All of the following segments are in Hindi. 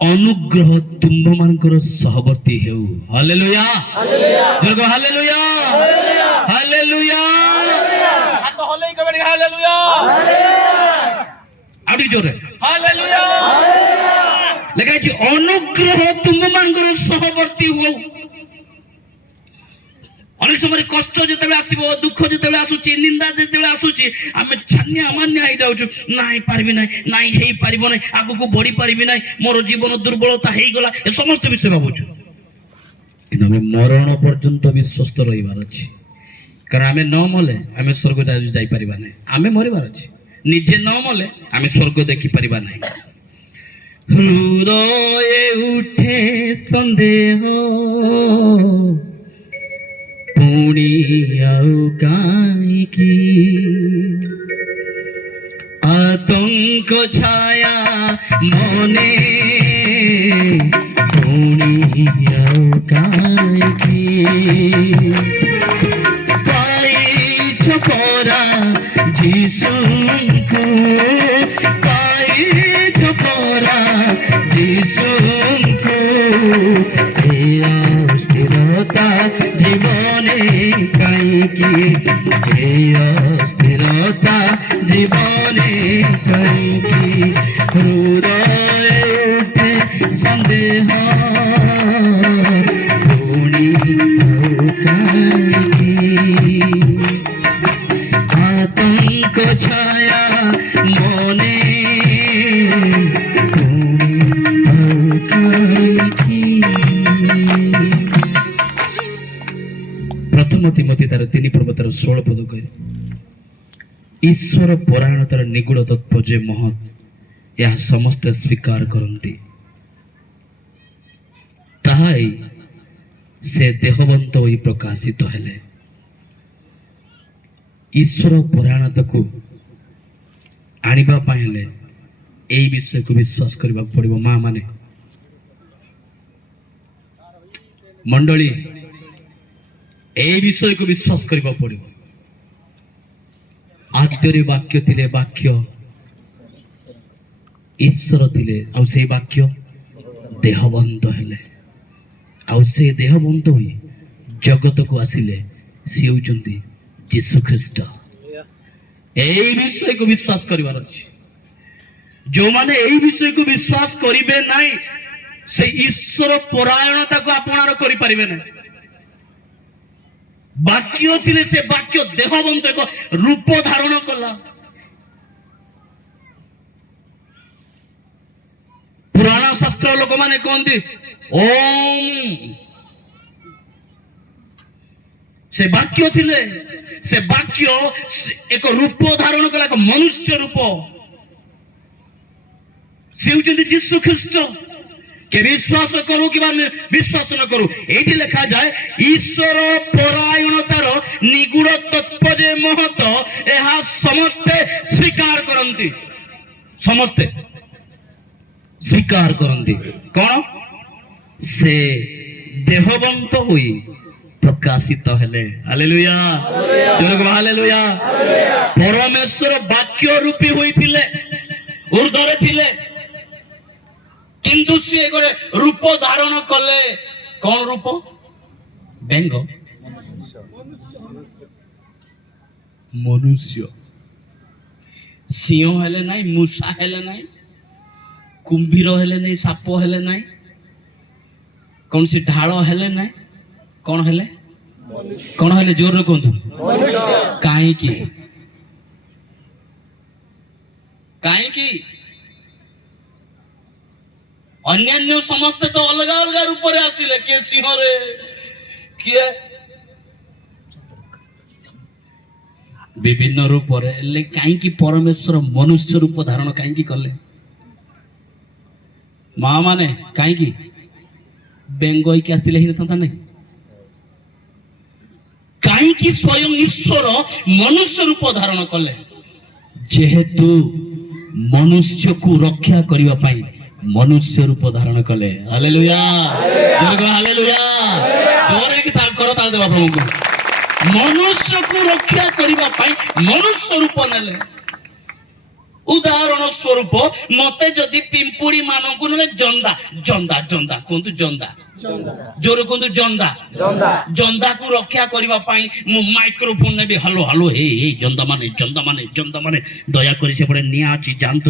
अनुग्रह तुम्भ मानकर सहवर्ती हेउ। हालेलुया जरको हालेलुया हालेलुया हाथ हलेई कबडी हालेलुया आउडी जोरे हालेलुया लेखा अछि अनुग्रह तुम्भ मानकर सहवर्ती हेउ। अनेक समय कष्ट जेतेबे आसीबो दुख जेतेबे आसुची निंदा जेतेबे आसुची आमे छान्या अमान्य आइ जाउछु नाही पारबी नाही हेई पारिबो नाही आगु को बढी पारबी नाही मोर जीवन दुर्बलता हेई गला ए समस्त विषय भाबुछु किंतु आमे मरण पर्यंत विश्वस्त रहिबार अछि कारण आमे न मले आमे स्वर्ग जाई पारिबा नाही आमे मरिबार अछि निजे न मले आमे स्वर्ग देखि पारिबा नाही। हृदय उठे संदेह पुणी आउ काईकी आतंक छाया मने पुणी आउ काईकी पाइछ परा जीशुको पाइछ परा जीशुको स्थिरता जीवने काईकी स्थिरता जीवने काईकी हृदय उठे संदेह पुणी आउ काईकी आतंक छाया मने पुणी आउ काईकी। प्रथम तिमोथी तार 3 पर्व तार 16 पद कहे ईश्वर परायणतार निगूढ़ तत्व जे महत यह समस्त स्वीकार करती ताहाई से देहवंत होई प्रकाशित हेले। ईश्वर परायणता को आनिबा पाइले एई विषय को विश्वास करबा पड़िबो। मां माने मंडली ए विषय को विश्वास करबा पड़िबो। आद्यरे वाक्य थिले वाक्य ईश्वर थिले आ से वाक्य देहवंत हेले आ से देहवंत होई जगत को आसिले सी होचंती यीशु ख्रीस्ट। ए विषय को विश्वास करबार अछि जो माने ए विषय को विश्वास करिवे नाही से ईश्वर परायणता को आपणार करि परिबे नाही। वाक्य थिले से वाक्य देहवंत एक रूप धारण कला। पुराण शास्त्र लोक माने कहते ओम से वाक्य थिले से वाक्य एक रूप धारण कला एक मनुष्य रूप से होचंती यीशु ख्रीस्ट। के विश्वास करू कि विश्वास न करू एठी लिखा जाए ईश्वर परायणतार निगूढ़ तत्व जे महत एहा समस्ते स्वीकार करंती समस्ते स्वीकार करंती कौन से देहवंत होई प्रकाशित हेले। हालेलुया हालेलुया परमेश्वर वाक्य रूपी होई थिले ऊर्ध्वरे थिले किंतु से गोटे रूप धारण कले कौन रूप बेंग मनुष्य सिंह हेले नाई मूषा हेले नाई कुंभीर हेले नाई साप हेले नाई कौन सी ढाल हेले नाई कौन हेले जोर कहतु काई अन्य समस्त तो अलग अलग रूप रे आसिले के सिंह रे किए विभिन्न रूप रे ले काई की परमेश्वर मनुष्य रूप धारण काई की कले मां माने काई की बेंगोई के आस्तिले ही था नहीं काई की स्वयं ईश्वर मनुष्य रूप धारण कले जेहेतु मनुष्य को रक्षा करिवा पाई मनुष्य रूप धारण कले। हालेलुया हालेलुया जोरे की ताल करो ताल देबा प्रभु को मनुष्य को रक्षा करिवा पाई मनुष्य रूप नेले ଉଦାହରଣ ସ୍ୱରୂପ ମତେ ଯଦି ପିମ୍ପୁଡି ମାନଙ୍କୁ ନହେଲେ ଜନ୍ଦା ଜନ୍ଦା ଜନ୍ଦା କୁହନ୍ତୁ ଜନ୍ଦା ଜୋର କୁହନ୍ତୁ ଜନ୍ଦା ଜନ୍ଦାକୁ ରକ୍ଷା କରିବା ପାଇଁ ମୁଁ ମାଇକ୍ରୋଫୋନ ନେବି ହାଲୋ ହାଲୋ ହେ ହେ ଜନ୍ଦା ମାନେ ଦୟାକରି ସେପଟେ ନିଆଁ ଅଛି ଜାଣନ୍ତୁ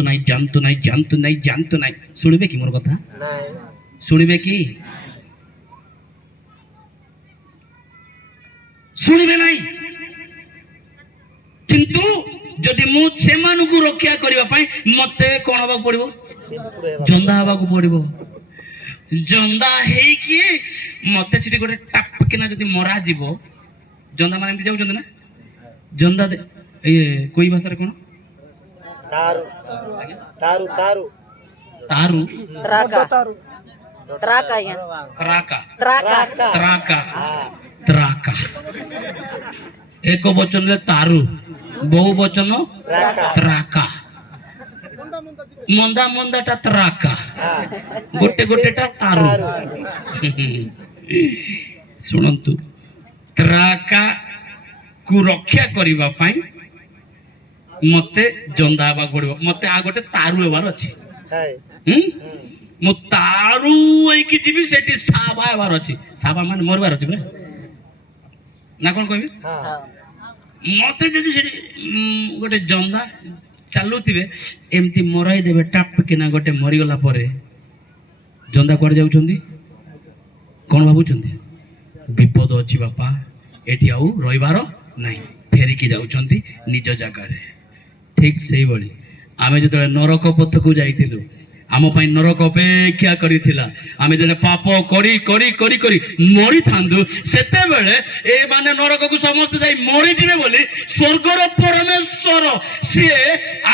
ନାହିଁ ଶୁଣିବେ କି ମୋର କଥା ଶୁଣିବେ କି ଶୁଣିବେ ନାହିଁ କିନ୍ତୁ ଯଦି ମୁଁ ସେମାନଙ୍କୁ ରକ୍ଷା କରିବା ପାଇଁ ମତେ କଣ ହବାକୁ ପଡିବ ଜନ୍ଦା ହବାକୁ ପଡିବ ଜନ୍ଦା ହେଇକି ମତେ ସେଠି ଗୋଟେ ଟାପ କିନା ଯଦି ମରା ଯିବ ଜନ୍ଦା ମାନେ ଏମିତି ଯାଉଛନ୍ତି ନା ଜନ୍ଦା ଇଏ କୋଇ ଭାଷାରେ କଣ तारू तारू ତାରୁ त्राका त्राका କ୍ରାକା त्राका ତ୍ରାକା ତ୍ରାକା ଏକ ବଚନରେ ତାରୁ ବହୁ ବଚନ ତ୍ରାକା ମନ୍ଦାଟା ତ୍ରାକା ଗୋଟେଟା ତାରୁ ଶୁଣନ୍ତୁ ତ୍ରାକା କୁ ରକ୍ଷା କରିବା ପାଇଁ ମତେ ଜନ୍ଦା ହେବାକୁ ପଡିବ ମତେ ଆଉ ଗୋଟେ ତାରୁ ହେବାର ଅଛି ମୁଁ ତାରୁ ହେଇକି ଯିବି ସେଠି ସାବା ହେବାର ଅଛି ସାବା ମାନେ ମରିବାର ଅଛି ପରା ନା କଣ କହିବି ମତେ ଯଦି ସେଠି ଗୋଟେ ଜନ୍ଦା ଚାଲୁଥିବେ ଏମିତି ମରାଇ ଦେବେ ଟାପ କିନା ଗୋଟେ ମରିଗଲା ପରେ ଜନ୍ଦା କୁଆଡେ ଯାଉଛନ୍ତି କଣ ଭାବୁଛନ୍ତି ବିପଦ ଅଛି ବାପା ଏଠି ଆଉ ରହିବାର ନାହିଁ ଫେରିକି ଯାଉଛନ୍ତି ନିଜ ଜାଗାରେ ଠିକ ସେଇଭଳି ଆମେ ଯେତେବେଳେ ନରକ ପଥକୁ ଯାଇଥିଲୁ ଆମ ପାଇଁ ନରକ ଅପେକ୍ଷା କରିଥିଲା ଆମେ ଯେତେବେଳେ ପାପ କରି କରି କରି କରି ମରିଥାନ୍ତୁ ସେତେବେଳେ ଏ ମାନେ ନରକକୁ ସମସ୍ତେ ଯାଇ ମରିଯିବେ ବୋଲି ସ୍ୱର୍ଗର ପରମେଶ୍ୱର ସିଏ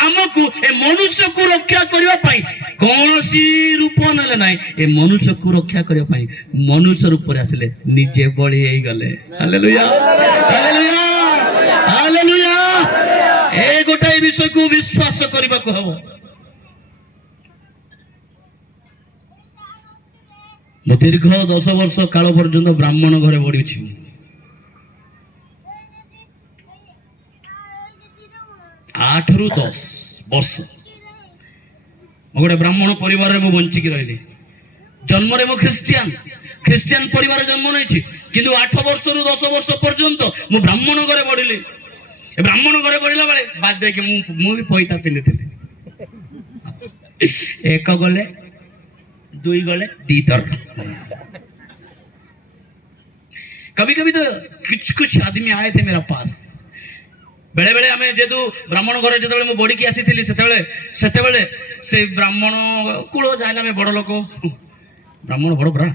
ଆମକୁ ଏ ମନୁଷ୍ୟକୁ ରକ୍ଷା କରିବା ପାଇଁ କୌଣସି ରୂପ ନେଲେ ନାହିଁ ଏ ମନୁଷ୍ୟକୁ ରକ୍ଷା କରିବା ପାଇଁ ମନୁଷ୍ୟ ରୂପରେ ଆସିଲେ ନିଜେ ବଳି ହେଇଗଲେ ହାଲେଲୁୟା ହାଲେଲୁୟା ହାଲେଲୁୟା ଏ ଗୋଟାଏ ବିଷୟକୁ ବିଶ୍ୱାସ କରିବାକୁ ହବ ମୁଁ ଦୀର୍ଘ 10 ବର୍ଷ କାଳ ପର୍ଯ୍ୟନ୍ତ ବ୍ରାହ୍ମଣ ଘରେ ବଢିଛି 8 ରୁ 10 ବର୍ଷ ଗୋଟେ ବ୍ରାହ୍ମଣ ପରିବାରରେ ମୁଁ ବଞ୍ଚିକି ରହିଲି ଜନ୍ମରେ ମୁଁ ଖ୍ରୀଷ୍ଟିଆନ ପରିବାରରେ ଜନ୍ମ ନେଇଛି କିନ୍ତୁ 8 ବର୍ଷରୁ 10 ବର୍ଷ ପର୍ଯ୍ୟନ୍ତ ମୁଁ ବ୍ରାହ୍ମଣ ଘରେ ବଢିଲି ବ୍ରାହ୍ମଣ ଘରେ ବଢିଲା ବେଳେ ବାଦ ଦେଇକି ମୁଁ ବି ପଇତା ପିନ୍ଧିଥିଲି ଏକ ଗଲେ दुई गले दी तर कभी तो कुछ आदमी आए थे मेरा पास बेले बेले हमें जेतु ब्राह्मण घर जो बड़ी की आसी से ब्राह्मण कूल जाए बड़ लोक ब्राह्मण बड़ परा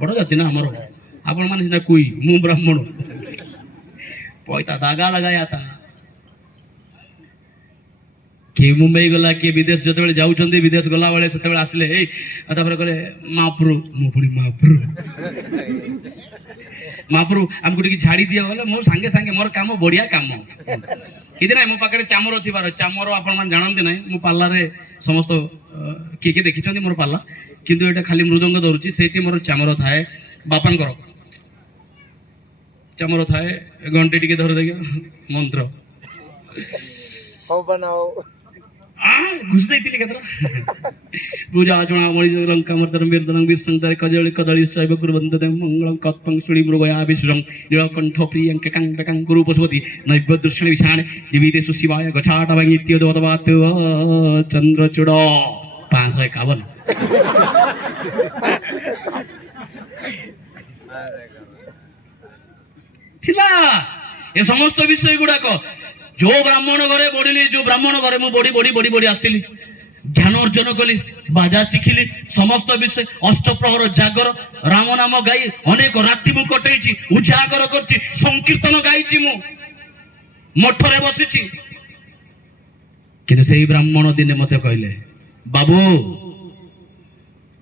बड़ जाति ना आमर आपण मान सीना कुई मु ब्राह्मण पैता दागा लगाया था किए मुंबई गला किए विदेश जो जाऊँच विदेश गला बेले से आसिले कहले महाप्रभु मु पुणी महाप्रभु आमको टी झाड़ी दिया गले मो सांगे सांगे मोर काम बढ़िया काम कि ना मो पाखे चामर थी चामर आपण मैंने जानते ना मो पार्लारे समस्त किए किए देखी मोर पार्ला किंतु ये खाली मृदंग धरुची से मोर चामर थाए बापांकर चामर थाए घंटे टी धर दे मंत्र घुस देती पूजा चुना मणि लंका मर्दन वीरदनं विसंतर कजळि कदळि शैव कुर्वन्ते मंगलं कत्पं श्रुणि मृगया विश्रं नीलकण्ठ प्रियं ककं पकं गुरु पशुपति नैवेद्यदृष्ण विषाण जीवितेषु शिवाय गच्छाटवं इत्योदवतवात चंद्रचूड 551 थिला ए समस्त विषय गुडाक जो ब्राह्मण घरे बढ़ी जो ब्राह्मण घरे मु बढ़ी बढ़ी बढ़ी बढ़ी आसिली ज्ञान अर्जन कली बाजा शिखिली समस्त विषय अष्टप्रहर जागर राम नाम गाई अनेक राति मु कटैची उजागर करची संकीर्तन गाइची मु मठरे बसिची किंतु सेही ब्राह्मण दिने मते कहले बाबू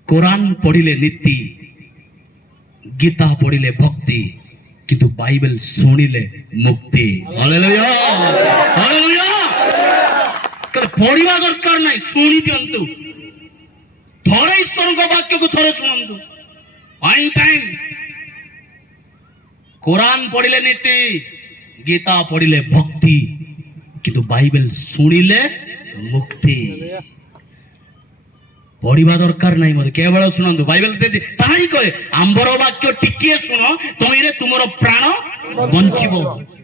कुरान पढ़िले नीति गीता पढ़िले भक्ति किंतु बाइबल सुनिले मुक्ति हालेलुया हालेलुया करे पढ़िवा दरकार नहीं सुनी दियंतु थोड़े ईश्वर को वाक्य को थोड़े सुनंतु वन टाइम कुरान पढ़िले नीति गीता पढ़िले भक्ति किंतु बाइबल सुनिले ମୁକ୍ତି ପଢିବା ଦରକାର ନାହିଁ ମତେ କେବଳ ଶୁଣନ୍ତୁ ବାଇବେଲ ତାହା ହିଁ କହେ ଆମ୍ବର ବାକ୍ୟ ଟିକିଏ ଶୁଣ ତହିଁରେ ତୁମର ପ୍ରାଣ ବଞ୍ଚିବ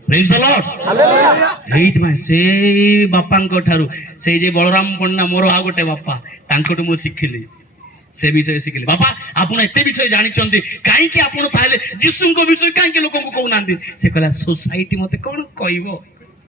Praise the Lord. ଏଇଥିପାଇଁ ସେଇ ବାପାଙ୍କ ଠାରୁ ସେଇ ଯେ ବଳରାମ ପଣ୍ଡା ମୋର ଆଉ ଗୋଟେ ବାପା ତାଙ୍କଠୁ ମୁଁ ଶିଖିଲି ସେ ବିଷୟ ଶିଖିଲି ବାପା ଆପଣ ଏତେ ବିଷୟ ଜାଣିଛନ୍ତି କାହିଁକି ଆପଣ ତାହେଲେ ଯୀଶୁଙ୍କ ବିଷୟ କାହିଁକି ଲୋକଙ୍କୁ କହୁନାହାନ୍ତି ସେ କହିଲା ସୋସାଇଟି ମତେ କଣ କହିବ